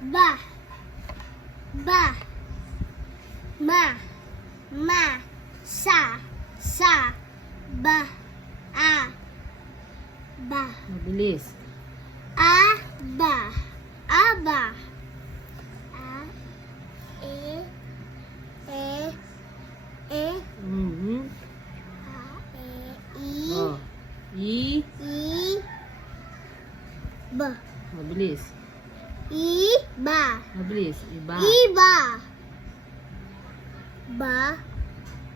Ba. Ba. Ma. Ma. Sa. Sa. Ba. A. Ba. Mabilis. A. Ba. Aba. A. E. E. E. Mhm. A. E. I. Oh. I. I. Ba. Mabilis. I. Ba. Mabilis. Iba. Iba. Ba.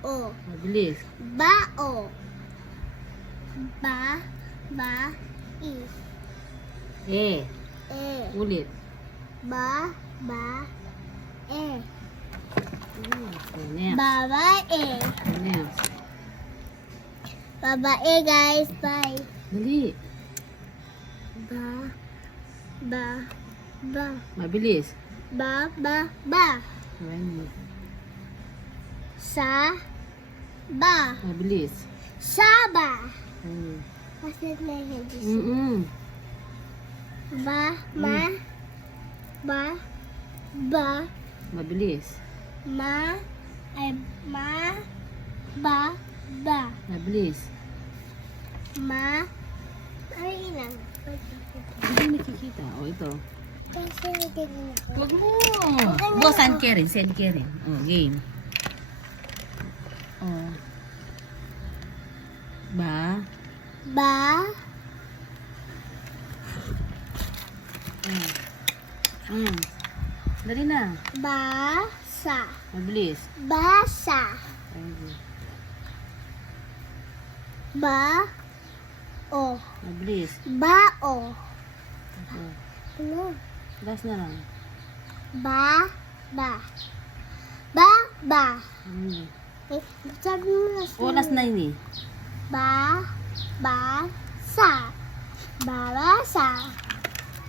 O. Mabilis. Bao. Ba. Ba. I. E. E. Ulit. Ba. Ba. E. Next. Babae. Next. Babae, guys. Bye. Dali. Ba. Ba. Ba. Mabilis. Ba. Ba. Ba. Ayan. Sa. Ba. Mabilis. Saba. Mm. Bakit na hindi? Ba. Ma. Ba. Ba. Mabilis. Ma. Ay. Ma. Ba. Ba. Mabilis. Ma. Ay, ilan? Hindi nakikita. O, ito. Kasi hindi na. Huwag mo. Go, send Karen. Send Karen. O, game. O. Ba. Ba. Dali na. Basa. Mabilis. Basa. Ayun. Ba. O. Mabilis. Bao. O. Ano? Last na lang. Ba. Ba. Ba. Ba. Mm. Eh, sabi mo na O, last na yun eh. Ba. Ba. Sa. Babasa.